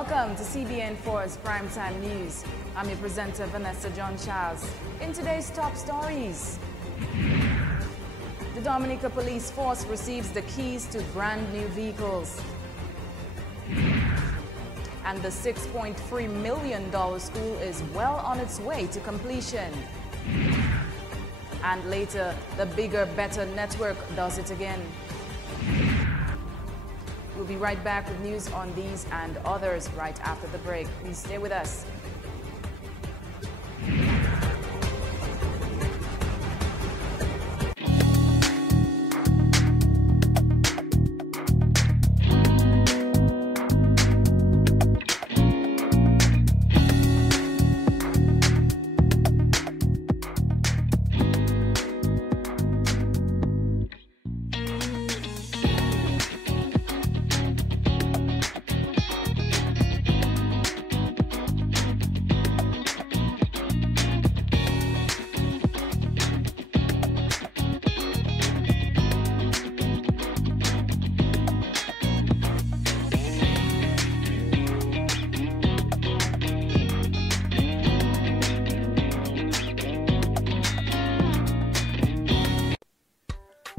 Welcome to CBN4's Primetime News. I'm your presenter, Vanessa John Charles. In today's top stories, the Dominica Police Force receives the keys to brand new vehicles. And the $6.3 million school is well on its way to completion. And later, the bigger, better network does it again. We'll be right back with news on these and others right after the break. Please stay with us.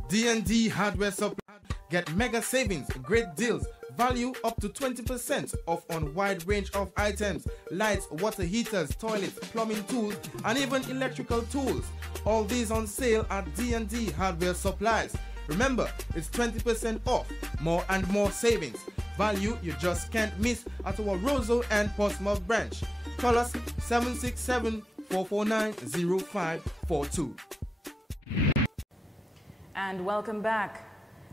D&D Hardware Supply. Get mega savings, great deals, value up to 20% off on wide range of items, lights, water heaters, toilets, plumbing tools, and even electrical tools. All these on sale at D&D Hardware Supplies. Remember, it's 20% off, more and more savings. Value you just can't miss at our Roseau and Portsmouth branch. Call us 767-449-0542. And welcome back.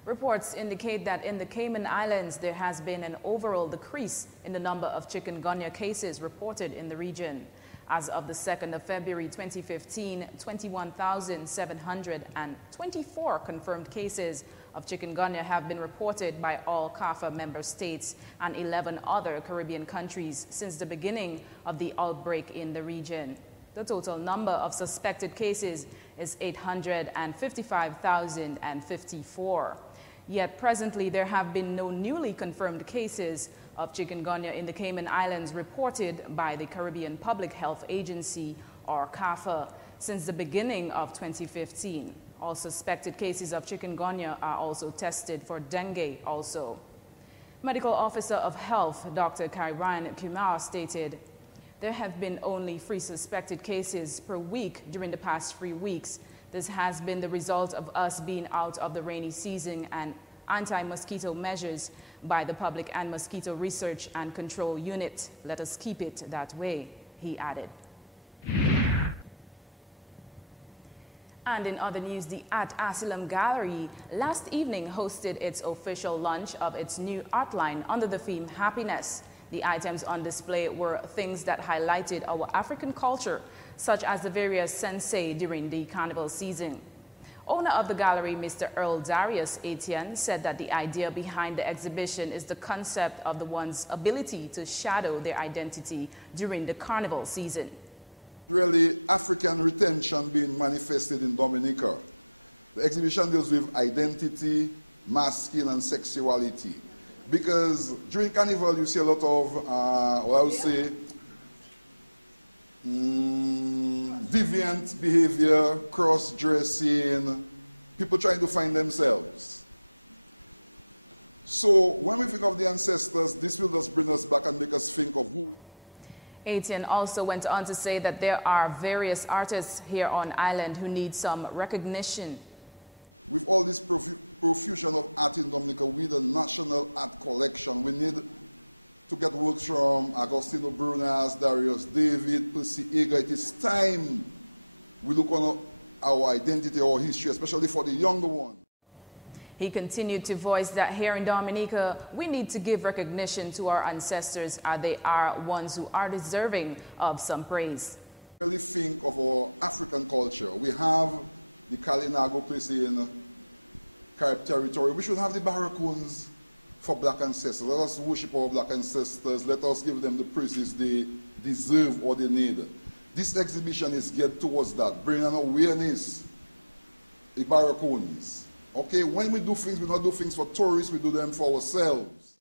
Reports indicate that in the Cayman Islands, there has been an overall decrease in the number of chikungunya cases reported in the region. As of the 2nd of February 2015, 21,724 confirmed cases of chikungunya have been reported by all CAFA member states and 11 other Caribbean countries since the beginning of the outbreak in the region. The total number of suspected cases is 855,054. Yet presently there have been no newly confirmed cases of chikungunya in the Cayman Islands reported by the Caribbean Public Health Agency, or CAFA, since the beginning of 2015. All suspected cases of chikungunya are also tested for dengue also. Medical Officer of Health, Dr. Kairan Kumar, stated, "There have been only 3 suspected cases per week during the past 3 weeks. This has been the result of us being out of the rainy season and anti-mosquito measures by the Public and Mosquito Research and Control Unit. Let us keep it that way," he added. And in other news, the At Asylum Gallery last evening hosted its official launch of its new art line under the theme Happiness. The items on display were things that highlighted our African culture, such as the various sensei during the carnival season. Owner of the gallery, Mr. Earl Darius Etienne, said that the idea behind the exhibition is the concept of the one's ability to shadow their identity during the carnival season. Really, African retention being manifested in Dominica. The exhibition deals with identity, masculine, and sexuality. Because during Carnival, you see a lot of, deviant behavior, cross-dressing, people trying to find themselves. So when we think of the ancestors, this will just bring us back and make us think of who. Etienne also went on to say that there are various artists here on island who need some recognition. With all this profusion of art in Dominica, we need a national art collection. We need to get works from Agostino Brunas, Darius David, Percy Eger. It is time we look on our identity, our history, especially for the younger one. He continued to voice that here in Dominica, we need to give recognition to our ancestors as they are ones who are deserving of some praise. Really think of our African culture. We have the Kalinago place in Carib territory. We should have the Barracoons for black ancestors. Let us worship our black ancestors. Let us give them the praises they deserve or they need. This exhibition is geared towards that, bringing an awareness, the Barracoons. Okay, when we do things, we don't do things for tourists, we do them for ourselves.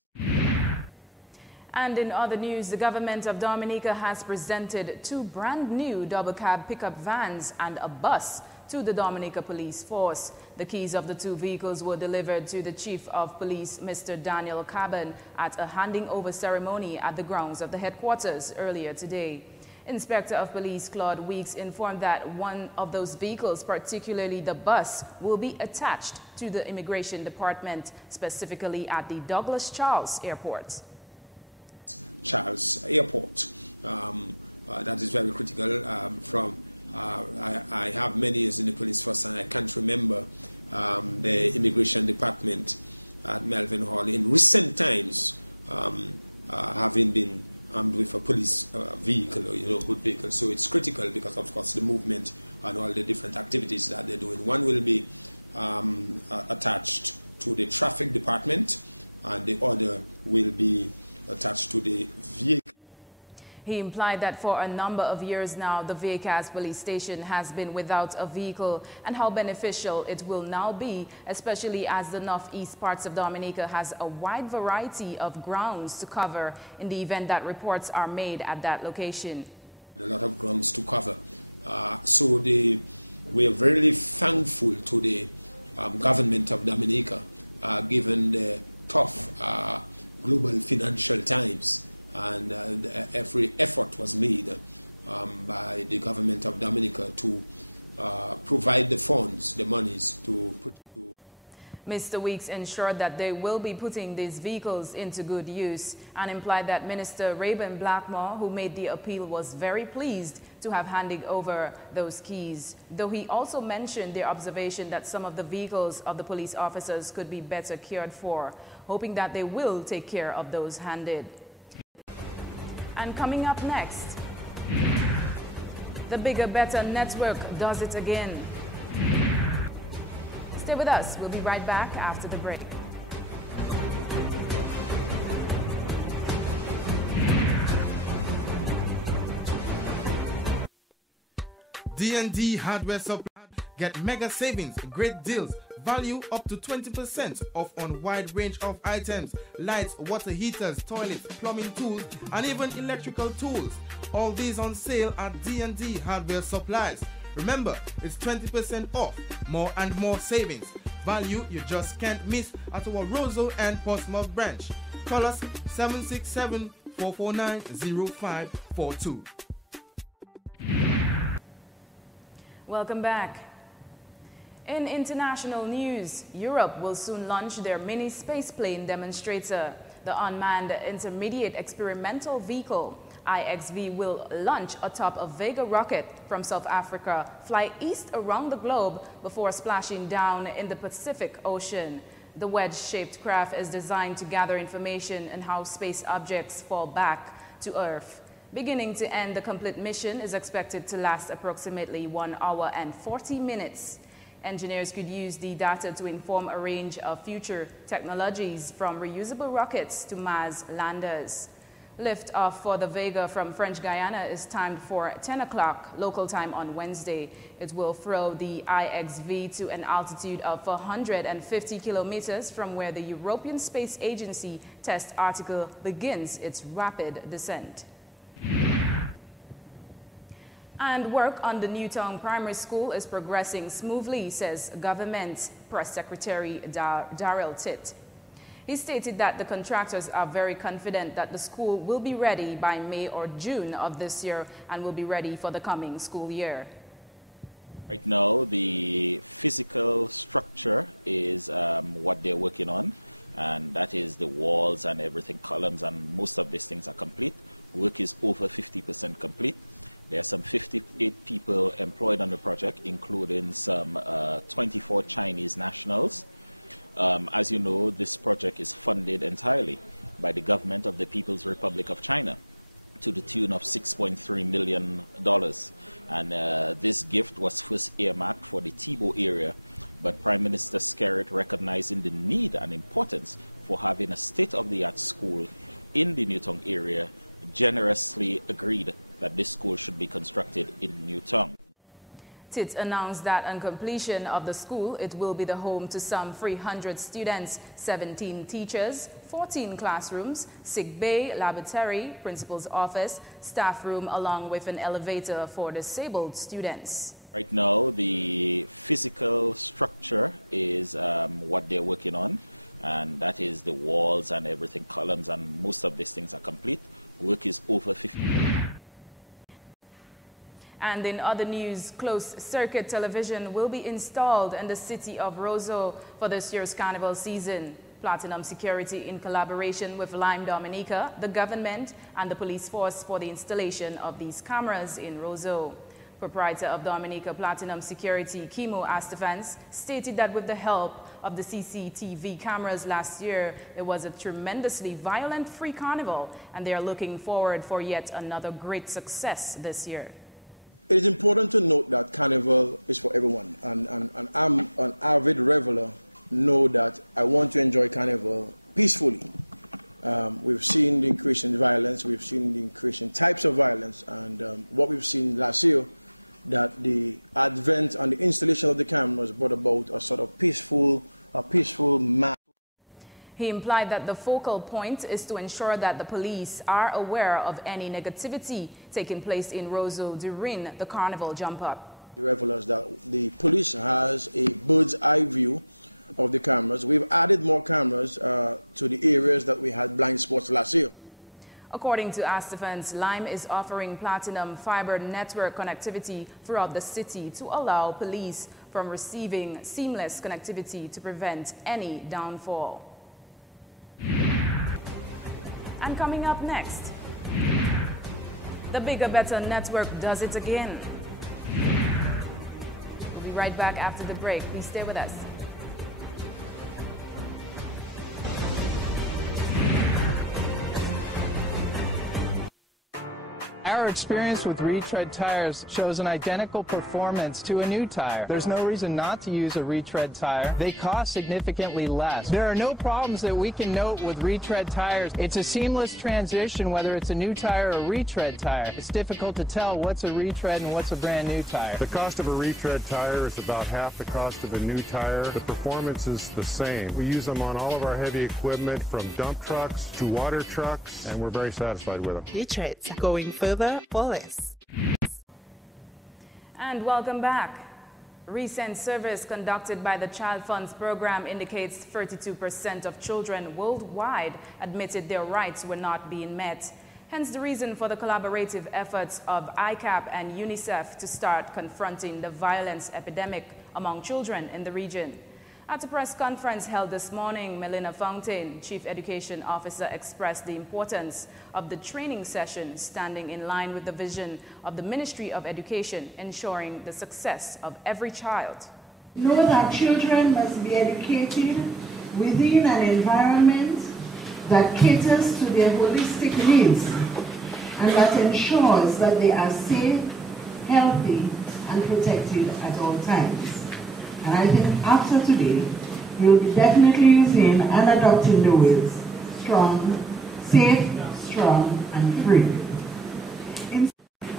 And in other news, the government of Dominica has presented 2 brand new double cab pickup vans and a bus to the Dominica Police Force. The keys of the 2 vehicles were delivered to the Chief of Police, Mr. Daniel Caban, at a handing over ceremony at the grounds of the headquarters earlier today. Inspector of Police Claude Weeks informed that one of those vehicles, particularly the bus, will be attached to the Immigration Department, specifically at the Douglas Charles Airport. Charles Airport. That is very critical. I have many years in the police force, and I can't remember the Immigration Department at Melvin Hall in recent times having been armed with a police vehicle, or good vehicle. So it's critical because, of course, the movement and all the different activities that they're doing. One will be attached to the traffic department, and the other will be attached to the vehicle. He implied that for a number of years now, the Vacas police station has been without a vehicle, and how beneficial it will now be, especially as the northeast parts of Dominica has a wide variety of grounds to cover in the event that reports are made at that location. A lot of grounds to cover. So we are very thankful to the government of Dominica, given the tough global financial times. And every effort was made by the government of Dominica to provide the funds, the monies to put to. Mr. Weeks ensured that they will be putting these vehicles into good use and implied that Minister Rayburn Blackmore, who made the appeal, was very pleased to have handed over those keys, though he also mentioned the observation that some of the vehicles of the police officers could be better cared for, hoping that they will take care of those handed. And coming up next, the Bigger Better Network does it again. Stay with us. We'll be right back after the break. D&D Hardware Supply. Get mega savings, great deals, value up to 20% off on wide range of items, lights, water heaters, toilets, plumbing tools, and even electrical tools. All these on sale at D&D Hardware Supplies. Remember, it's 20% off, more and more savings. Value you just can't miss at our Roseau and Portsmouth branch. Call us 767-449-0542. Welcome back. In international news, Europe will soon launch their mini spaceplane demonstrator. The unmanned intermediate experimental vehicle, IXV, will launch atop a Vega rocket from South Africa, fly east around the globe before splashing down in the Pacific Ocean. The wedge-shaped craft is designed to gather information on how space objects fall back to Earth. Beginning to end, the complete mission is expected to last approximately 1 hour and 40 minutes. Engineers could use the data to inform a range of future technologies, from reusable rockets to Mars landers. Liftoff for the Vega from French Guiana is timed for 10 o'clock local time on Wednesday. It will throw the IXV to an altitude of 450 kilometers from where the European Space Agency test article begins its rapid descent. And work on the Newtown Primary School is progressing smoothly, says Government Press Secretary Darrell Titt. He stated that the contractors are very confident that the school will be ready by May or June of this year and will be ready for the coming school year. Right now, the physical structure is what they're working on, and that is the walls and everything, columns, and most of these things are complete. Work is over 50% complete. There are some 58 people employed on the project, including some 24 Chinese nationals. As you know, this project is funded entirely by the government of the People's Republic of China to the tune of $6.3 million. And this gift was first earmarked for the Tibo area, but Prime Minister Skerritt, recognizing the need and importance for having a state-of-the-art school in the Newtown area, generously agreed that this school should be constructed in Newtown. TIT announced that on completion of the school, it will be the home to some 300 students, 17 teachers, 14 classrooms, sick bay, laboratory, principal's office, staff room, along with an elevator for disabled students. Right now, the physical structure is what they're working on, and that is the walls and everything, columns, and most of these things are complete. Work is over 50. And in other news, closed-circuit television will be installed in the city of Roseau for this year's carnival season. Platinum Security, in collaboration with Lime Dominica, the government, and the police force for the installation of these cameras in Roseau. Proprietor of Dominica Platinum Security, Kimo Astafans, stated that with the help of the CCTV cameras last year, there was a tremendously violent free carnival, and they are looking forward for yet another great success this year. It is important to note that carnival is for everyone, and I'm an avid reveler, know that I want to enjoy carnival peacefully. We've seen the increase in violence, we've seen the increase in types of violence, and what we've seen last year, that the advent and the installation of the cameras brought about a sort of peaceful mass. He implied that the focal point is to ensure that the police are aware of any negativity taking place in Roseau during the carnival jump-up. The revelers that the police has a bird's eye view of the cameras. We've added more cameras to the areas that we had blind spots last year. According to Astafans, Lime is offering platinum fiber network connectivity throughout the city to allow police from receiving seamless connectivity to prevent any downfall. And coming up next, the Bigger Better Network does it again. We'll be right back after the break. Please stay with us. Our experience with retread tires shows an identical performance to a new tire. There's no reason not to use a retread tire. They cost significantly less. There are no problems that we can note with retread tires. It's a seamless transition whether it's a new tire or a retread tire. It's difficult to tell what's a retread and what's a brand new tire. The cost of a retread tire is about half the cost of a new tire. The performance is the same. We use them on all of our heavy equipment, from dump trucks to water trucks, and we're very satisfied with them. Retreads, going further or less. And welcome back. Recent surveys conducted by the Child Funds program indicates 32% of children worldwide admitted their rights were not being met. Hence the reason for the collaborative efforts of ICAP and UNICEF to start confronting the violence epidemic among children in the region. At a press conference held this morning, Melina Fountain, Chief Education Officer, expressed the importance of the training session, standing in line with the vision of the Ministry of Education, ensuring the success of every child. Know that children must be educated within an environment that caters to their holistic needs and that ensures that they are safe, healthy, and protected at all times. And I think after today, we'll be definitely using and adopting the words strong, safe, strong, and free.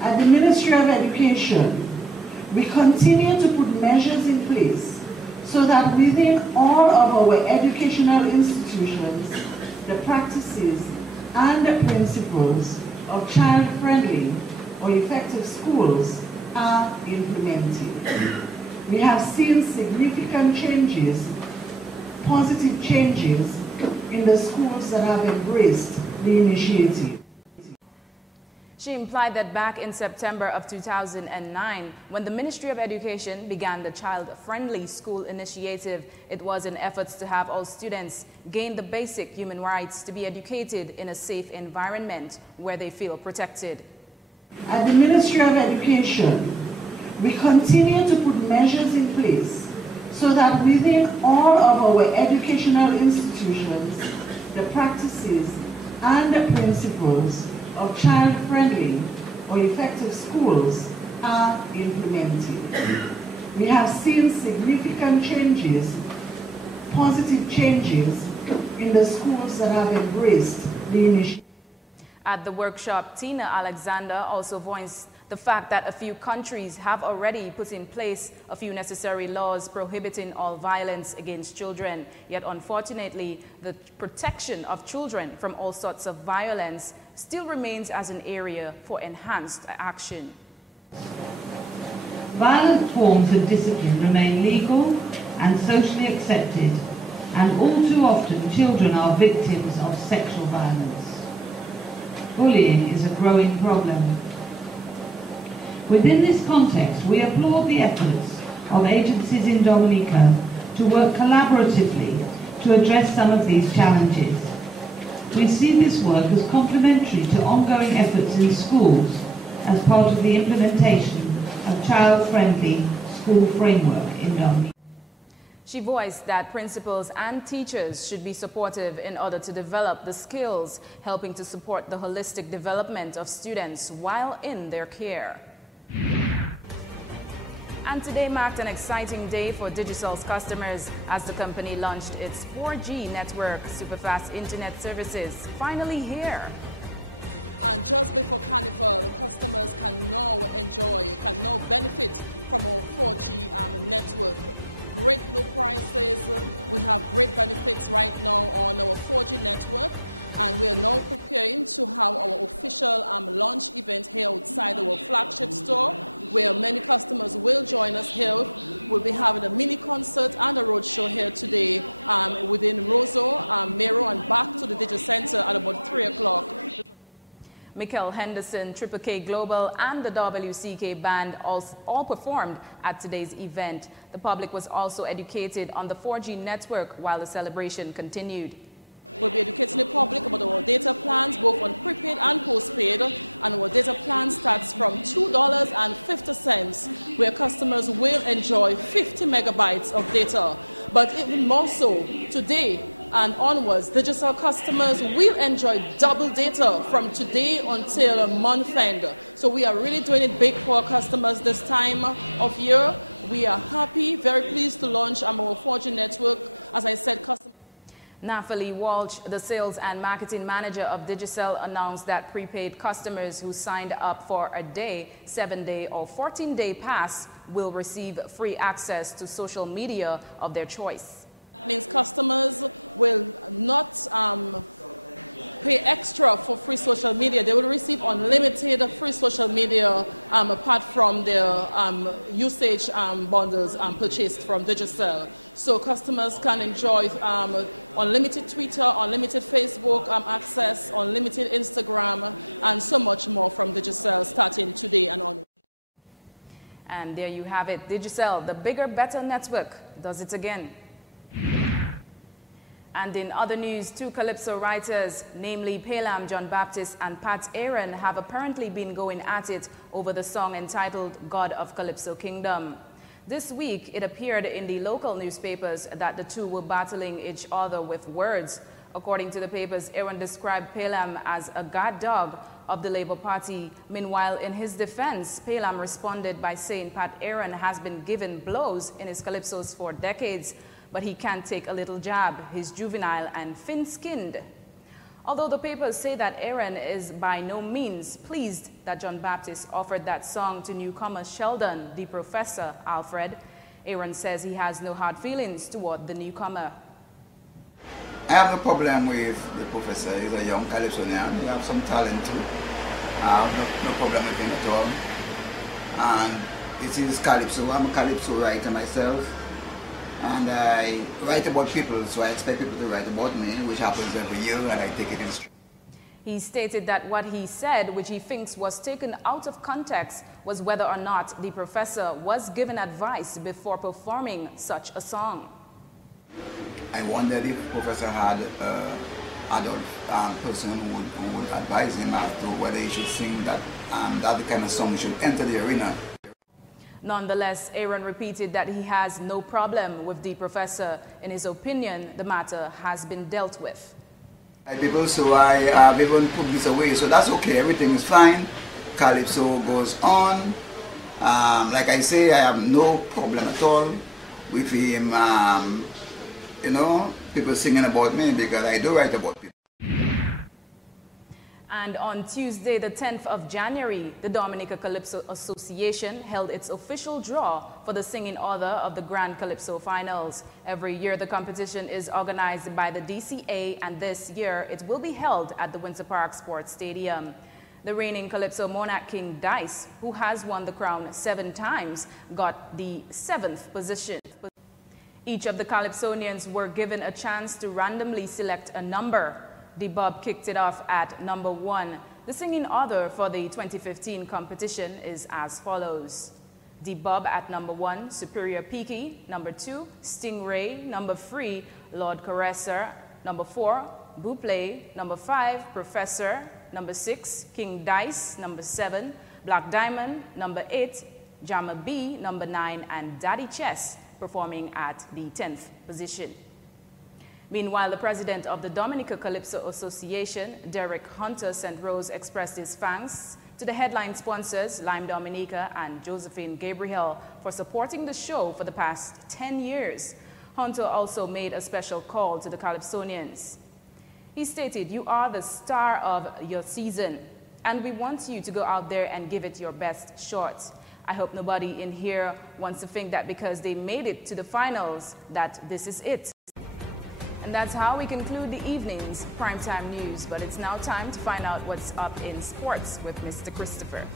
At the Ministry of Education, we continue to put measures in place so that within all of our educational institutions, the practices and the principles of child-friendly or effective schools are implemented. We have seen significant changes, positive changes, in the schools that have embraced the initiative. She implied that back in September of 2009, when the Ministry of Education began the Child-Friendly School Initiative, it was in efforts to have all students gain the basic human rights to be educated in a safe environment where they feel protected. At the Ministry of Education, we continue to put measures in place so that within all of our educational institutions, the practices and the principles of child-friendly or effective schools are implemented. We have seen significant changes, positive changes, in the schools that have embraced the initiative. At the workshop, Tina Alexander also voiced The fact that a few countries have already put in place a few necessary laws prohibiting all violence against children, yet unfortunately, the protection of children from all sorts of violence still remains as an area for enhanced action. Violent forms of discipline remain legal and socially accepted, and all too often children are victims of sexual violence. Bullying is a growing problem. Within this context, we applaud the efforts of agencies in Dominica to work collaboratively to address some of these challenges. We see this work as complementary to ongoing efforts in schools as part of the implementation of child-friendly school framework in Dominica. She voiced that principals and teachers should be supportive in order to develop the skills, helping to support the holistic development of students while in their care. And today marked an exciting day for Digicel's customers as the company launched its 4G network, superfast internet services, finally here. And just before Carnival, the customers can now benefit from our 4G network. Great low prices. We have great benefits right now on our 4G network. And we are now preparing to have our official launch event here outside our flagship store, where many customers will join us here. We'll be having a mini concert and a road show here today within Roseau, Mero, and back to the Digi Center at about 3 o'clock. Mikel Henderson, Triple K Global, and the WCK Band all performed at today's event. The public was also educated on the 4G network while the celebration continued. We'll be educating the public about our data plans, both on prepaid and postpaid, and our data plan starts from $2.50, where customers will enjoy 50 megabytes of data. But even more so, today and onwards, Digicel customers will enjoy double data from today until month end. So we are really doing it big for our customers this time of year. We are happy, very pleased to launch our 4G network. As I said, customers. Nathalie Walsh, the sales and marketing manager of Digicel, announced that prepaid customers who signed up for a day, 7-day, or 14-day pass will receive free access to social media of their choice. That means customers will not pay extra for free social media. They will receive unlimited free social media apart from their usage bundles purchased from Digicel. So customers can enjoy unlimited Twitter, unlimited Facebook access, unlimited Instagram, and so much more from Digicel starting today and on. And there you have it. Digicel, the bigger, better network, does it again. And in other news, two Calypso writers, namely Pelam John Baptist and Pat Aaron, have apparently been going at it over the song entitled God of Calypso Kingdom. This week, it appeared in the local newspapers that the two were battling each other with words. According to the papers, Aaron described Pelam as a guard dog of the Labour Party. Meanwhile, in his defense, Pelam responded by saying Pat Aaron has been given blows in his calypsos for decades, but he can't take a little jab. He's juvenile and thin-skinned. Although the papers say that Aaron is by no means pleased that John Baptist offered that song to newcomer Sheldon, the Professor Alfred, Aaron says he has no hard feelings toward the newcomer. I have no problem with the Professor. He's a young Calypsonian. He has some talent too. I have no problem with him at all. And it is Calypso. I'm a Calypso writer myself. And I write about people, so I expect people to write about me, which happens every year, and I take it in stride. He stated that what he said, which he thinks was taken out of context, was whether or not the Professor was given advice before performing such a song. I wondered if Professor had an adult person who would advise him as to whether he should sing that the kind of song he should enter the arena. Nonetheless, Aaron repeated that he has no problem with the Professor. In his opinion, the matter has been dealt with. People, so I have even put this away, so that's okay, everything is fine. Calypso goes on. Like I say, I have no problem at all with him, you know, people singing about me, because I do write about people. And on Tuesday, the 10th of January, the Dominica Calypso Association held its official draw for the singing order of the Grand Calypso Finals. Every year, the competition is organized by the DCA, and this year it will be held at the Winter Park Sports Stadium. The reigning Calypso monarch King Dice, who has won the crown 7 times, got the 7th position. Each of the Calypsonians were given a chance to randomly select a number. D-Bob kicked it off at number 1. The singing order for the 2015 competition is as follows. D-Bob at number 1, Superior Peaky. Number 2, Stingray. Number 3, Lord Caresser. Number 4, Buplé. Number 5, Professor. Number 6, King Dice. Number 7, Black Diamond. Number 8, Jammer B. Number 9, and Daddy Chess, performing at the 10th position. Meanwhile, the president of the Dominica Calypso Association, Derek Hunter St. Rose, expressed his thanks to the headline sponsors, Lime Dominica and Josephine Gabriel, for supporting the show for the past 10 years. Hunter also made a special call to the Calypsonians. He stated, "You are the star of your season, and we want you to go out there and give it your best shot. I hope nobody in here wants to think that because they made it to the finals, that this is it." And that's how we conclude the evening's primetime news. But it's now time to find out what's up in sports with Mr. Christopher.